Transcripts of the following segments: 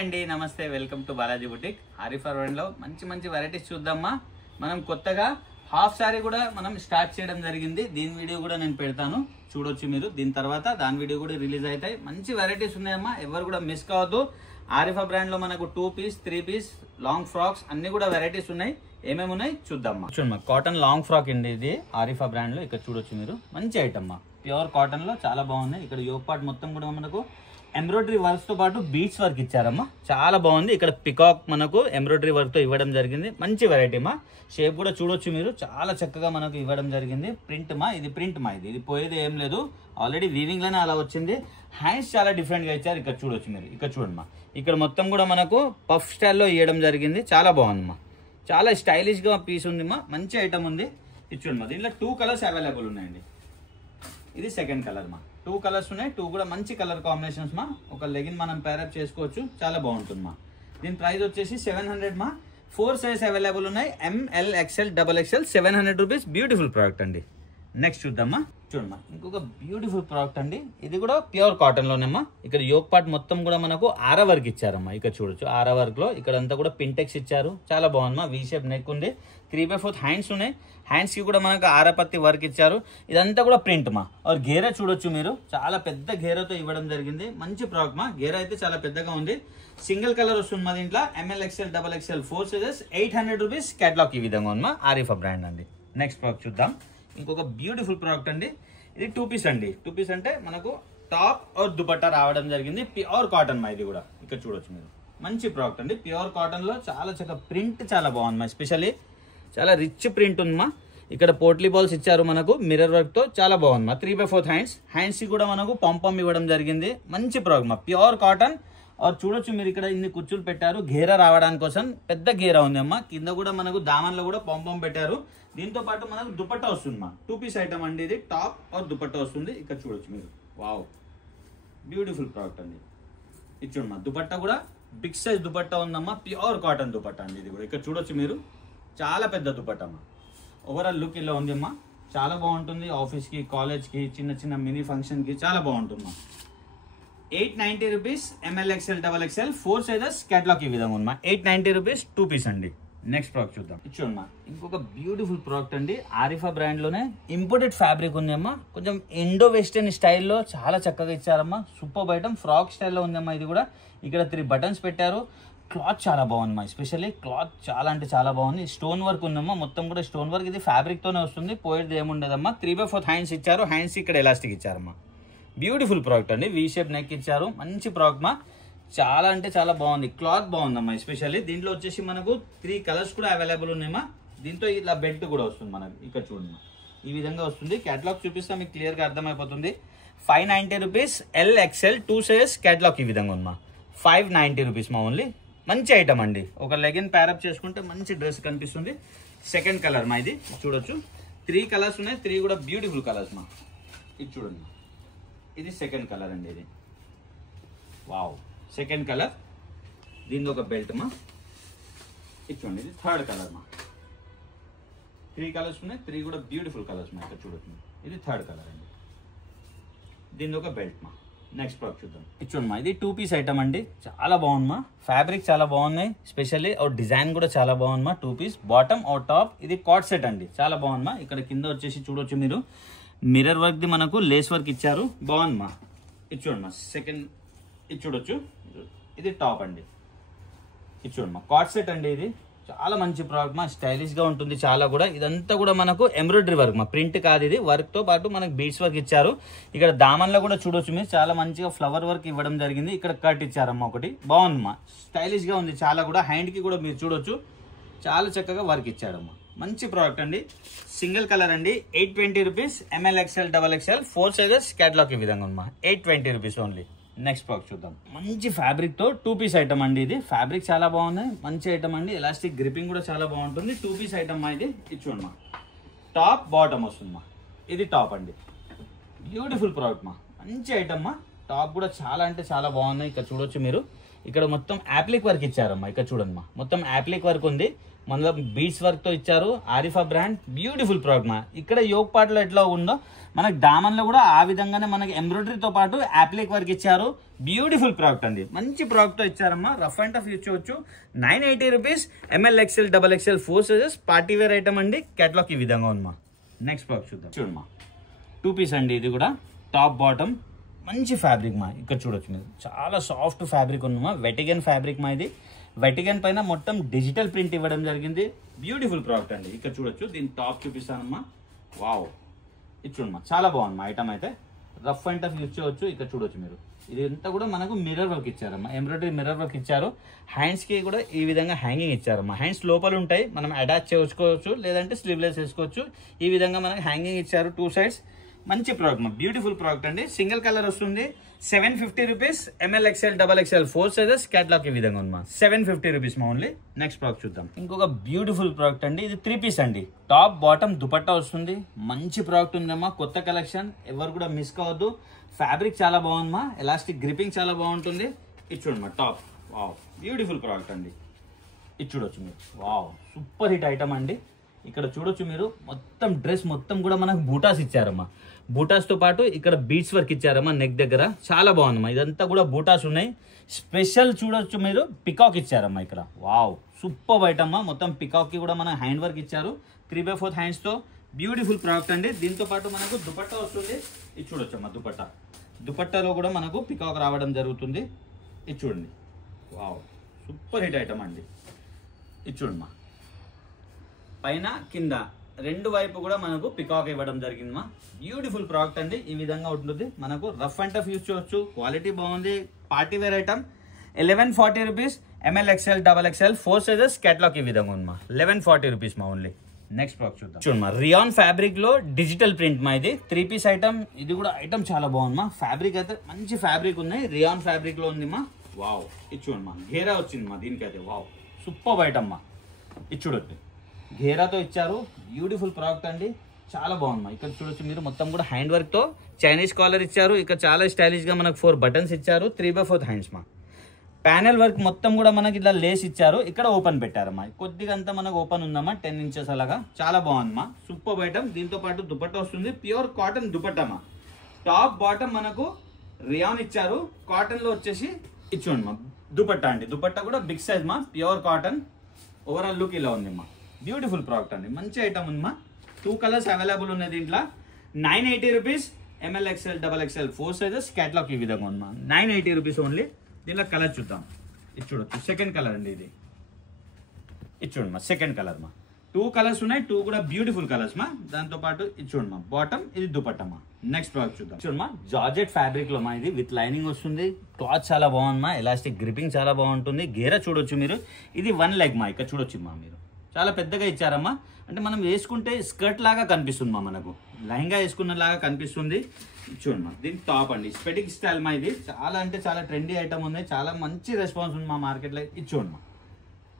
అండి, నమస్తే. Welcome to Balaji boutique. Arifa లో మంచి మంచి వెరైటీస్ చూద్దామా. మనం కొత్తగా హాఫ్ సారీ కూడా మనం స్టార్ట్ చేయడం జరిగింది. దీని వీడియో కూడా నేను పెడతాను, చూడొచ్చు మీరు. దీని తర్వాత దాని వీడియో కూడా రిలీజ్ అవుతాయి. మంచి వెరైటీస్ ఉన్నాయమ్మా, ఎవరు కూడా మిస్ కావద్దు. ఆరిఫా బ్రాండ్ లో మనకు 2 పీస్ 3 పీస్ లాంగ్ ఫ్రాక్స్ అన్ని కూడా వెరైటీస్ ఉన్నాయి. ఏమేమి ఉన్నాయి చూద్దామా. చూడమ్మా, కాటన్ లాంగ్ ఫ్రాక్ అండి ఇది ఆరిఫా బ్రాండ్ లో. ఇక్కడ చూడొచ్చు మీరు, మంచి ఐటమ్ అమ్మా. ప్యూర్ కాటన్ లో చాలా బాగున్నాయి. ఇక్కడ యోగ్ పార్ట్ మొత్తం కూడా మనకు ఎంబ్రాయిడరీ వర్క్స్ తో పాటు బీట్స్ వర్క్ ఇచ్చారమ్మా, చాలా బాగుంది. ఇక్కడ పికాక్ మనకు ఎంబ్రాయిడరీ వర్క్ తో ఇవ్వడం జరిగింది. మంచి వెరైటీ మా. షేప్ కూడా చూడొచ్చు మీరు, చాలా చక్కగా మనకు ఇవ్వడం జరిగింది. ప్రింట్ మా, ఇది ప్రింట్ మా. ఇది పోయేది ఏం లేదు, ఆల్రెడీ వీవింగ్ లోనే అలా వచ్చింది. హ్యాండ్స్ చాలా డిఫరెంట్ గా ఇచ్చారు. ఇక్కడ చూడొచ్చు మీరు, ఇక్కడ చూడమ్మా. ఇక్కడ మొత్తం కూడా మనకు పఫ్ స్టైల్లో ఇవ్వడం జరిగింది. చాలా బాగుందమ్మా, చాలా స్టైలిష్ గా పీస్ ఉంది మా. మంచి ఐటమ్ ఉంది. ఇది చూడమ్మా, దీంట్లో 2 కలర్స్ అవైలబుల్ ఉన్నాయండి. ఇది సెకండ్ కలర్ మా. 2 కలర్స్ ఉన్నాయి, 2 కూడా మంచి కలర్ కాంబినేషన్స్ మా. ఒక లెగిన్ మనం పేరప్ చేసుకోవచ్చు, చాలా బాగుంటుంది మా. దీని ప్రైస్ వచ్చేసి 700 మా. 4 సైజ్ అవైలబుల్ ఉన్నాయి, ML XL XXL. 700 rupees. Beautiful product అండి. నెక్స్ట్ చూద్దామా. చూడమ్మా, ఇంకొక బ్యూటిఫుల్ ప్రోడక్ట్ అండి. ఇది కూడా ప్యూర్ కాటన్ లోనేమ్మా. ఇక్కడ యోగ్ పార్ట్ మొత్తం కూడా మనకు ఆరా వర్క్ ఇచ్చారమ్మా. ఇక్కడ చూడొచ్చు, ఆరా వర్క్ లో ఇక్కడ అంతా కూడా పింటెక్స్ ఇచ్చారు. చాలా బాగుందమ్మా. వి షేప్ నెక్ ఉంది, 3/4 హ్యాండ్స్ ఉన్నాయి. హ్యాండ్స్ కి కూడా మనకు ఆరాపత్తి వర్క్ ఇచ్చారు. ఇదంతా కూడా ప్రింట్ మా. ఆర్ గేరా చూడొచ్చు మీరు, చాలా పెద్ద గేరాతో ఇవ్వడం జరిగింది. మంచి ప్రోడక్ట్ మా. గేరా అయితే చాలా పెద్దగా ఉంది. సింగిల్ కలర్ వస్తుంది మా దీంట్లో. ML XL XXL 4 sizes. 800 rupees. Catalogue ఈ విధంగా ఉంది మా. ఆరిఫా బ్రాండ్ అండి. నెక్స్ట్ ప్రోడక్ట్ చూద్దాం. ఇంకొక బ్యూటిఫుల్ ప్రోడక్ట్ అండి. ఇది 2 పీస్ అండి. 2 పీస్ అంటే మనకు టాప్ ఆర్ దుపట్టా రావడం జరిగింది. ప్యూర్ కాటన్ మా. ఇది కూడా ఇక్కడ చూడొచ్చు మీరు, మంచి ప్రోడక్ట్ అండి. ప్యూర్ కాటన్ లో చాలా చక్కగా ప్రింట్ చాలా బాగుంది మా. ఎస్పెషల్లీ చాలా రిచ్ ప్రింట్ ఉంది మా. ఇక్కడ పోట్లీ బాల్స్ ఇచ్చారు మనకు మిర్రర్ వర్క్ తో, చాలా బాగుంది మా. 3/4 హ్యాండ్స్. హ్యాండ్స్ కి కూడా మనకు పంపం ఇవ్వడం జరిగింది. మంచి ప్రోడక్ట్ మా. Pure cotton. ఆర్ చూడొచ్చు మీరు, ఇక్కడ ఇన్ని కుర్చీలు పెట్టారు గేరా రావడానికి కోసం. పెద్ద గేరా ఉంది అమ్మా. కింద కూడా మనకు దామన్లో కూడా పంపం పెట్టారు. దీంతో పాటు మనకు దుపట్టా వస్తుంది మా. 2 పీస్ ఐటమ్ అండి ఇది. టాప్ ఆర్ దుపట్టా వస్తుంది. ఇక్కడ చూడొచ్చు మీరు. వావ్, బ్యూటిఫుల్ ప్రోడక్ట్ అండి. ఇది చూడమ్మా, దుపట్టా కూడా బిగ్ సైజ్ దుపట్టా ఉందమ్మా. ప్యూర్ కాటన్ దుపట్టా అండి ఇది కూడా. ఇక్కడ చూడొచ్చు మీరు, చాలా పెద్ద దుపట్టా అమ్మా. ఓవరాల్ లుక్ ఇలా ఉంది అమ్మా. చాలా బాగుంటుంది. ఆఫీస్ కి, కాలేజ్ కి, చిన్న చిన్న మినీ ఫంక్షన్ కి చాలా బాగుంటుంది మా. 890 rupees. ML XL XXL 4 sizes. Catalogue ఈ విధంగా ఉందమ్మా. 890 రూపీస్. 2 పీస్ అండి. నెక్స్ట్ ప్రోడక్ట్ చూద్దాం. చూడమ్మా, ఇంకొక బ్యూటిఫుల్ ప్రోడక్ట్ అండి. ఆరిఫా బ్రాండ్ లోనే ఇంపోర్టెడ్ ఫ్యాబ్రిక్ ఉంది అమ్మా. కొంచెం ఇండో వెస్టర్న్ స్టైల్లో చాలా చక్కగా ఇచ్చారమ్మా. Super item. ఫ్రాక్ స్టైల్లో ఉందమ్మా. ఇది కూడా ఇక్కడ 3 బటన్స్ పెట్టారు. క్లాత్ చాలా బాగుందమ్మా. ఎస్పెషల్లీ క్లాత్ చాలా అంటే చాలా బాగుంది. స్టోన్ వర్క్ ఉందమ్మా, మొత్తం కూడా స్టోన్ వర్క్. ఇది ఫ్యాబ్రిక్ తోనే వస్తుంది, పోయేది ఏముండదమ్మా. 3/4 హ్యాండ్స్ ఇచ్చారు. హ్యాండ్స్ ఇక్కడ ఎలాస్టిక్ ఇచ్చారమ్మా. బ్యూటిఫుల్ ప్రోడక్ట్ అండి. వి షేప్ నెక్ ఇచ్చారు. మంచి ప్రోడక్ట్ మా. చాలా అంటే చాలా బాగుంది. క్లాత్ బాగుందమ్మా. ఎస్పెషల్లీ దీంట్లో వచ్చేసి మనకు 3 కలర్స్ కూడా అవైలబుల్ ఉన్నాయమ్మా. దీంతో ఇలా బెల్ట్ కూడా వస్తుంది మనకి. ఇక్కడ చూడండి, ఈ విధంగా వస్తుంది. కేటలాగ్ చూపిస్తా మీకు క్లియర్ గా అర్థమైపోతుంది. 590 rupees. L XL 2 sizes. Catalogue ఈ విధంగా ఉందమ్మా. 590 రూపీస్ మా ఓన్లీ. మంచి ఐటమ్ అండి. ఒక లెగిన్ ప్యారప్ చేసుకుంటే మంచి డ్రెస్ కనిపిస్తుంది. సెకండ్ కలర్ మా. ఇది చూడొచ్చు, 3 కలర్స్ ఉన్నాయి. 3 కూడా బ్యూటిఫుల్ కలర్స్ మా. ఇది చూడండి, ఇది సెకండ్ కలర్ అండి. ఇది వావ్, సెకండ్ కలర్. దీనిలో ఒక బెల్ట్ మా. ఇది చూడండి, ఇది థర్డ్ కలర్ మా. 3 కలర్స్ ఉన్నాయి. 3 కూడా బ్యూటిఫుల్ కలర్స్ మా. ఇక్కడ చూడొచ్చు, ఇది థర్డ్ కలర్ అండి. దీనిలో ఒక బెల్ట్ మా. నెక్స్ట్ ప్రోడక్ట్ చూద్దాం. ఇచ్చోమ్మా, ఇది 2 పీస్ ఐటమ్ అండి. చాలా బాగుందమ్మా. ఫ్యాబ్రిక్ చాలా బాగున్నాయి. స్పెషల్లీ और డిజైన్ కూడా చాలా బాగుందమ్మా. 2 పీస్ బాటమ్ और టాప్. ఇది కాట్ సెట్ అండి. చాలా బాగుందమ్మా. ఇక్కడ కింద వచ్చేసి చూడొచ్చు మీరు, మిర్రర్ వర్క్ ది మనకు లేస్ వర్క్ ఇచ్చారు. బాగుందమ్మా. ఇది చూడమ్మా, సెకండ్. ఇది చూడొచ్చు, ఇది టాప్ అండి. ఇది చూడమ్మా, కాట్ సెట్ అండి. ఇది చాలా మంచి ప్రోడక్ట్ మా. స్టైలిష్ గా ఉంటుంది చాలా కూడా. ఇదంతా కూడా మనకు ఎంబ్రాయిడరీ వర్క్ మా. ప్రింట్ కాదు ఇది. వర్క్ తో పాటు మనకు బీడ్స్ వర్క్ ఇచ్చారు. ఇక్కడ దామన్లో కూడా చూడొచ్చు మీరు, చాలా మంచిగా ఫ్లవర్ వర్క్ ఇవ్వడం జరిగింది. ఇక్కడ కట్ ఇచ్చారమ్మా ఒకటి. బాగుందమ్మా, స్టైలిష్ గా ఉంది చాలా కూడా. హ్యాండ్ కి కూడా మీరు చూడొచ్చు, చాలా చక్కగా వర్క్ ఇచ్చాడమ్మా. మంచి ప్రోడక్ట్ అండి. సింగిల్ కలర్ అండి. 820 rupees. ML XL XXL 4 sizes. Catalogue ఈ విధంగా ఉందమ్మా. 820 రూపీస్ ఓన్లీ. నెక్స్ట్ ప్రోడక్ట్ చూద్దాం. మంచి ఫ్యాబ్రిక్ తో 2 పీస్ ఐటమ్ అండి. ఇది ఫ్యాబ్రిక్ చాలా బాగుంది. మంచి ఐటమ్ అండి. ఎలాస్టిక్ గ్రిపింగ్ కూడా చాలా బాగుంటుంది. 2 పీస్ ఐటమ్ ఇది. ఇది చూడమ్మా, టాప్ బాటమ్ వస్తుంది మా. ఇది టాప్ అండి. బ్యూటిఫుల్ ప్రోడక్ట్ మా. మంచి ఐటమ్ మా. టాప్ కూడా చాలా అంటే చాలా బాగున్నాయి. ఇక్కడ చూడొచ్చు మీరు, ఇక్కడ మొత్తం యాప్లిక్ వర్క్ ఇచ్చారమ్మా. ఇక్కడ చూడండి మా, మొత్తం యాప్లిక్ వర్క్ ఉంది. మనలో బీడ్స్ వర్క్ తో ఇచ్చారు. ఆరిఫా బ్రాండ్. బ్యూటిఫుల్ ప్రోడక్ట్ మా. ఇక్కడ యోగ్ పార్ట్ లో ఎట్లా ఉందో మనకి దామన్లో కూడా ఆ విధంగానే మనకి ఎంబ్రాయిడరీతో పాటు అప్లిక్ వర్క్ ఇచ్చారు. బ్యూటిఫుల్ ప్రోడక్ట్ అండి, మంచి ప్రోడక్ట్తో ఇచ్చారమ్మా. రఫ్ అండ్ టఫ్ ఇచ్చుకోవచ్చు. 980 rupees. ML XL XXL 4 sizes party wear item అండి. కేటలాగ్ ఈ విధంగా ఉందమ్మా. నెక్స్ట్ ప్రోడక్ట్ చూద్దాం. చూడమ్మా, 2 పీస్ అండి. ఇది కూడా టాప్ బాటమ్ మంచి ఫ్యాబ్రిక్ మా. ఇక్కడ చూడొచ్చు మీరు, చాలా సాఫ్ట్ ఫ్యాబ్రిక్ ఉందమ్మా. వెటిగన్ ఫ్యాబ్రిక్ మా. ఇది వెటిగన్ పైన మొత్తం డిజిటల్ ప్రింట్ ఇవ్వడం జరిగింది. బ్యూటిఫుల్ ప్రోడక్ట్ అండి. ఇక్కడ చూడొచ్చు, దీని టాప్ చూపిస్తానమ్మా. వావ్, ఇది చూడమ్మా, చాలా బాగుందమ్మా. ఐటమ్ అయితే రఫ్ అండ్ టఫ్ యూజ్ చేయవచ్చు. ఇక్కడ చూడొచ్చు మీరు, ఇది అంతా కూడా మనకు మిర్రర్ వర్క్ ఇచ్చారమ్మా. ఎంబ్రాయిడరీ మిర్రర్ వర్క్ ఇచ్చారు. హ్యాండ్స్ కి కూడా ఈ విధంగా హ్యాంగింగ్ ఇచ్చారమ్మా. హ్యాండ్స్ లోపల ఉంటాయి, మనం అటాచ్ చేసుకోవచ్చు, లేదంటే స్లీవ్లెస్ వేసుకోవచ్చు. ఈ విధంగా మనకు హ్యాంగింగ్ ఇచ్చారు 2 సైడ్స్. మంచి ప్రోడక్ట్ మా, బ్యూటిఫుల్ ప్రోడక్ట్ అండి. సింగిల్ కలర్ వస్తుంది. 750 rupees. ML XL XXL 4 sizes. Catalogue ఈ విధంగా ఉంది మా. 750 రూపీస్ మా ఓన్లీ. నెక్స్ట్ ప్రోడక్ట్ చూద్దాం. ఇంకొక బ్యూటిఫుల్ ప్రోడక్ట్ అండి. ఇది 3 పీస్ అండి. టాప్ బాటమ్ దుపట్టా వస్తుంది. మంచి ప్రోడక్ట్ ఉందమ్మా, కొత్త కలెక్షన్, ఎవరు కూడా మిస్ కావద్దు. ఫ్యాబ్రిక్ చాలా బాగుందమ్మా, ఎలాస్టిక్ గ్రిపింగ్ చాలా బాగుంటుంది. ఇది చూడమ్మా టాప్. వావ్, బ్యూటిఫుల్ ప్రోడక్ట్ అండి. ఇది చూడొచ్చు మీరు. వావ్, సూపర్ హిట్ ఐటమ్ అండి. ఇక్కడ చూడొచ్చు మీరు, మొత్తం డ్రెస్ మొత్తం కూడా మనకు బూటాస్ ఇచ్చారమ్మా. బూటాస్ తో పాటు ఇక్కడ బీడ్స్ వర్క్ ఇచ్చారమ్మా నెక్ దగ్గర. చాలా బాగుందమ్మా. ఇదంతా కూడా బూటాస్ ఉన్నాయి. స్పెషల్ చూడొచ్చు మీరు, పికాక్ ఇచ్చారమ్మా ఇక్కడ. Wow, super item. మొత్తం పికాక్ కి కూడా మన హ్యాండ్ వర్క్ ఇచ్చారు. 3/4 హ్యాండ్స్ తో బ్యూటిఫుల్ ప్రోడక్ట్ అండి. దీంతో పాటు మనకు దుపట్టా వస్తుంది. ఇది చూడొచ్చమ్మా దుపట్టా. దుపట్టాలో కూడా మనకు పికాక్ రావడం జరుగుతుంది. ఇది చూడండి. వావ్, సూపర్ హిట్ ఐటమ్ అండి. ఇది చూడమ్మా, పైన కింద రెండు వైపు కూడా మనకు పికాక్ ఇవ్వడం జరిగిందమ్మా. బ్యూటిఫుల్ ప్రోడక్ట్ అండి. ఈ విధంగా ఉంటుంది. మనకు రఫ్ అండ్ టఫ్ యూజ్ చేయవచ్చు. క్వాలిటీ బాగుంది. Party wear item. 1140 rupees. ML XL XXL 4 sizes. Catalogue ఈ విధంగా ఉంది మా. 1140 రూపీస్ మా ఓన్లీ. నెక్స్ట్ ప్రోడక్ట్ చూద్దాం. చూడమ్మా, రియాన్ ఫ్యాబ్రిక్ లో డిజిటల్ ప్రింట్ మా. ఇది 3 పీస్ ఐటమ్. ఇది కూడా ఐటమ్ చాలా బాగుందమ్మా. ఫ్యాబ్రిక్ అయితే మంచి ఫ్యాబ్రిక్ ఉన్నాయి. రియాన్ ఫ్యాబ్రిక్ లో ఉంది మా. వావ్, ఇది చూడమ్మా, ఘేరా వచ్చింది మా దీనికైతే. వావ్, సూపర్ ఐటమ్ మా. ఇది చూడొచ్చు, ఘేరాతో ఇచ్చారు. బ్యూటిఫుల్ ప్రోడక్ట్ అండి, చాలా బాగుంది. ఇక్కడ చూడొచ్చు మీరు, మొత్తం కూడా హ్యాండ్ వర్క్ తో చైనీస్ కాలర్ ఇచ్చారు. ఇక్కడ చాలా స్టైలిష్ గా మనకు 4 బటన్స్ ఇచ్చారు. 3/4 హ్యాండ్స్ మా. ప్యానెల్ వర్క్ మొత్తం కూడా మనకి ఇట్లా లేస్ ఇచ్చారు. ఇక్కడ ఓపెన్ పెట్టారమ్మా. కొద్దిగా అంతా మనకు ఓపెన్ ఉందమ్మా, 10 ఇంచెస్ అలాగా. చాలా బాగుందమ్మా, సూపర్ ఐటమ్. దీంతో పాటు దుపట్టా వస్తుంది. ప్యూర్ కాటన్ దుపట్టమ్మా. టాప్ బాటమ్ మనకు రియాన్ ఇచ్చారు. కాటన్ లో వచ్చేసి ఇచ్చుండి మా దుపట్టా అండి. దుపట్టా కూడా బిగ్ సైజ్ మా, ప్యూర్ కాటన్. ఓవరాల్ లుక్ ఇలా ఉంది మా. బ్యూటిఫుల్ ప్రోడక్ట్ అండి, మంచి ఐటమ్ ఉంది మా. 2 కలర్స్ అవైలబుల్ ఉన్నాయి దీంట్లో. 980 rupees. ML XL XXL 4 sizes. Catalogue ఈ విధంగా ఉంది మా. 980 రూపీస్ ఓన్లీ. దీనిలో కలర్ చూద్దాం. ఇది చూడొచ్చు, సెకండ్ కలర్ అండి. ఇది చూడండి మా, సెకండ్ కలర్ మా. 2 కలర్స్ ఉన్నాయి. 2 కూడా బ్యూటిఫుల్ కలర్స్ మా. దాంతో పాటు ఇది చూడండి మా, బాటమ్. ఇది దుపట్టా మా. నెక్స్ట్ ప్రోడక్ట్ చూద్దాం. చూడమ్మా, జార్జెట్ ఫ్యాబ్రిక్ లో మా. ఇది విత్ లైనింగ్ వస్తుంది. క్లాత్ చాలా బాగుంది మా. ఎలాస్టిక్ గ్రిపింగ్ చాలా బాగుంటుంది. గేరా చూడొచ్చు మీరు. ఇది 1 లెగ్ మా. ఇక్కడ చూడొచ్చు మా మీరు, చాలా పెద్దగా ఇచ్చారమ్మా. అంటే మనం వేసుకుంటే స్కర్ట్ లాగా కనిపిస్తుంది మా. మనకు లెహంగా వేసుకున్న లాగా కనిపిస్తుంది. చూడండి మా, దీనికి టాప్ అండి. స్పెటిక్ స్టైల్ మా. ఇది చాలా అంటే చాలా ట్రెండీ ఐటమ్ ఉంది. చాలా మంచి రెస్పాన్స్ ఉంది మా మార్కెట్లో. ఇది చూడండి మా.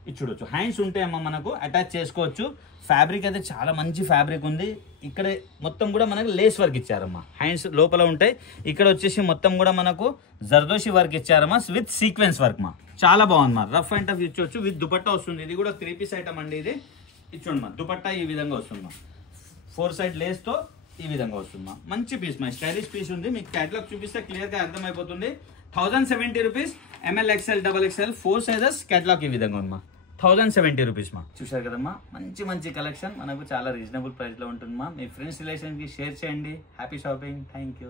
ఇది చూడొచ్చు, హ్యాండ్స్ ఉంటాయమ్మా, మనకు అటాచ్ చేసుకోవచ్చు. ఫ్యాబ్రిక్ అయితే చాలా మంచి ఫ్యాబ్రిక్ ఉంది. ఇక్కడ మొత్తం కూడా మనకు లేస్ వర్క్ ఇచ్చారమ్మా. హ్యాండ్స్ లోపల ఉంటాయి. ఇక్కడ వచ్చేసి మొత్తం కూడా మనకు జర్దోషి వర్క్ ఇచ్చారమ్మా, విత్ సీక్వెన్స్ వర్క్ మా. చాలా బాగుంది మా. రఫ్ అండ్ టఫ్ ఇచ్చవచ్చు. విత్ దుపట్టా వస్తుంది. ఇది కూడా 3 పీస్ ఐటమ్ అండి. ఇది ఇచ్చోండి మా. దుపట్టా ఈ విధంగా వస్తుంది మా. 4 సైడ్ లేస్ తో ఈ విధంగా వస్తుంది మా. మంచి పీస్ మా, స్టైలిష్ పీస్ ఉంది. మీకు కేటలాగ్ చూపిస్తే క్లియర్ గా అర్థమైపోతుంది. 1070 rupees. ML XL XXL 4 sizes. Catalogue ఈ విధంగా ఉంది మా. 1070 రూపీస్ మా. చూసారు కదమ్మా, మంచి మంచి కలెక్షన్ మనకు చాలా రీజనబుల్ ప్రైస్ లో ఉంటుంది మా. మీ ఫ్రెండ్స్ రిలేషన్ కి షేర్ చేయండి. Happy shopping. Thank you.